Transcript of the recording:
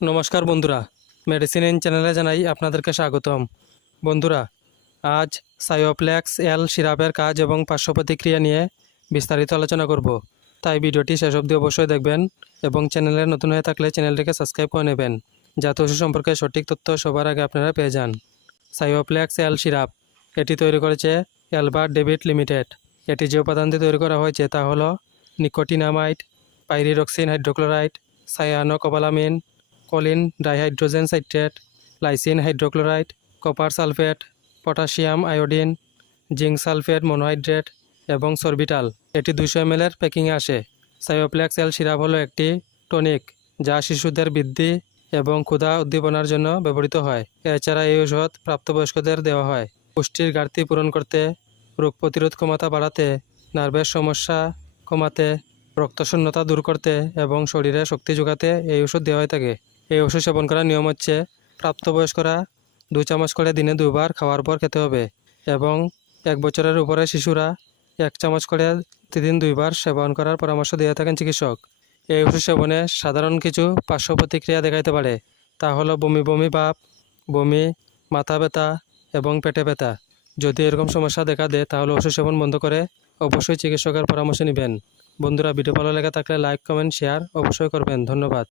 নমস্কার বন্ধুরা। Medicine in চ্যানেলে জানাই আপনাদেরকে স্বাগতম। বন্ধুরা, আজ সাইওপ্লেক্স এল সিরাপের কাজ এবং পার্শ্ব প্রতিক্রিয়া নিয়ে বিস্তারিত আলোচনা করব। তাই ভিডিওটি শেষ অবধি অবশ্যই দেখবেন এবং চ্যানেলে নতুন হয়ে থাকলে চ্যানেলটিকে সাবস্ক্রাইব করে নেবেন, যাতে ওষুধ সম্পর্কে সঠিক তথ্য সবার আগে আপনারা পেয়ে যান। সাইওপ্লেক্স এল সিরাপ, এটি তৈরি করেছে অ্যালবার্ট ডেভিড লিমিটেড এটি যে উপাদান দিয়ে তৈরি করা হয়েছে তা হলো nicotinamide pyridoxine hydrochloride, cyanocobalamin choline dihydrogen citrate, lysine hydrochloride, copper sulphate, potassium iodine, zinc sulphate monohydrate এবং সরবিটাল। এটি দুশো এম এর প্যাকিংয়ে আসে। সাইওপ্লেক্স এল সিরাপ হলো একটি টনিক যা শিশুদের বৃদ্ধি এবং ক্ষুধা উদ্দীপনার জন্য ব্যবহৃত হয়। এছাড়া এই ঔষধ প্রাপ্তবয়স্কদের দেওয়া হয়। পুষ্টির ঘাটতি পূরণ করতে রোগ প্রতিরোধ ক্ষমতা বাড়াতে, নার্ভের সমস্যা কমাতে, রক্তশূন্যতা দূর করতে এবং শরীরে শক্তি যোগাতে এই ওষুধ দেওয়া হয়ে থাকে। এই ওষুধ সেবন করার নিয়ম হচ্ছে প্রাপ্তবয়স্করা দু চামচ করে দিনে দুবার খাওয়ার পর খেতে হবে এবং এক বছরের উপরে শিশুরা এক চামচ করে প্রতিদিন দুইবার সেবন করার পরামর্শ দিয়ে থাকেন চিকিৎসক। এই ওষুধ সেবনে সাধারণ কিছু পার্শ্ব প্রতিক্রিয়া দেখাইতে পারে। তা হলো বমি বমি ভাব, বমি, মাথা ব্যথা এবং পেটে ব্যথা। যদি এরকম সমস্যা দেখা দেয়, তাহলে ওষুধ সেবন বন্ধ করে অবশ্যই চিকিৎসকের পরামর্শ নেবেন। বন্ধুরা, ভিডিও ভালো লেগে থাকলে লাইক কমেন্ট শেয়ার অবশ্যই করবেন। ধন্যবাদ।